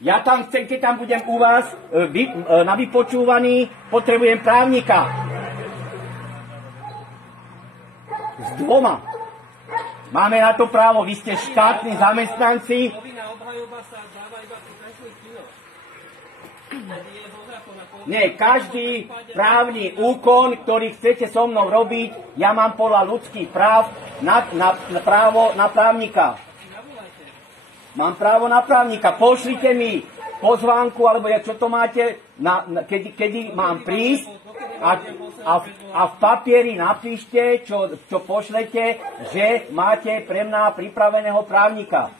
Ja tam chcem, keď tam budem u vás na vypočúvaní, potrebujem právnika. S 2. Máme na to právo, vy ste štátni zamestnanci. Nie, každý právny úkon, ktorý chcete so mnou robiť, ja mám podľa ľudských práv právo na právnika. Mám právo na právnika. Pošlite mi pozvánku, alebo čo to máte, kedy mám prísť a v papieri napíšte, čo pošlete, že máte pre mňa pripraveného právnika.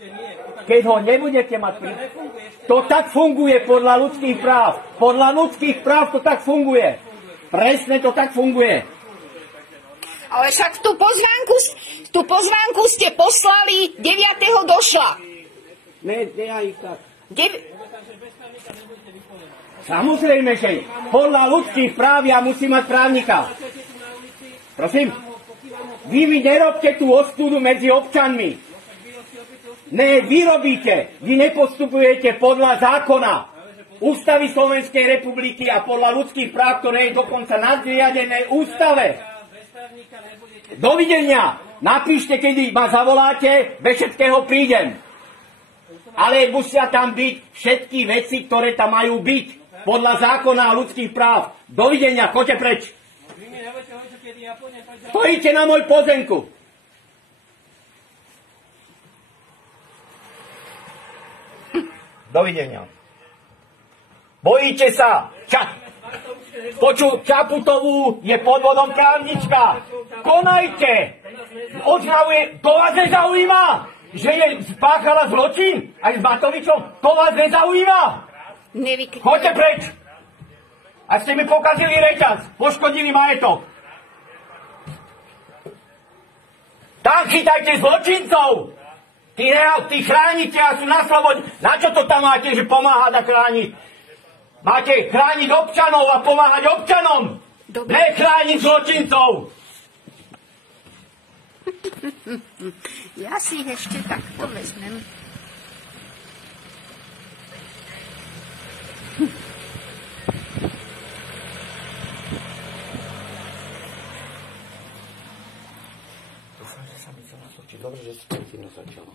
Keď ho nebudete mať to tak funguje podľa ľudských práv. Podľa ľudských práv to tak funguje. Presne to tak funguje. Ale však tú pozvánku ste poslali 9. došla. Ne, ja ich tak. Samozrejme, že podľa ľudských práv ja musím mať právnika. Prosím, vy mi nerobte tú ostudu medzi občanmi. Ne, vy robíte. Vy nepostupujete podľa zákona Ústavy Slovenskej republiky a podľa ľudských práv, ktoré je dokonca nadriadené ústave. Dovidenia. Napíšte, kedy ma zavoláte, bez všetkého prídem. Ale musia tam byť všetky veci, ktoré tam majú byť. Podľa zákona a ľudských práv. Dovidenia, choďte preč. Stojíte na môj pozemku. Dovidenia. Bojíte sa? Čaputovú je podvodom právnička. Konajte. Oznamuje, to vás nezaujíma, že je spáchala zločin aj s Matovičom. To vás nezaujíma. Choďte preč. A ste mi pokazili reťaz, poškodili majetok. Tam chytajte zločincov. Tí chránite a sú na slobode. Na čo to tam máte, že pomáhať a chrániť? Máte chrániť občanov a pomáhať občanom. Dobre. Ne chrániť zločincov. Ja si ich ešte takto vezmem. Dúfam, že sa mi to nasočí. Dobre, že si to začalo.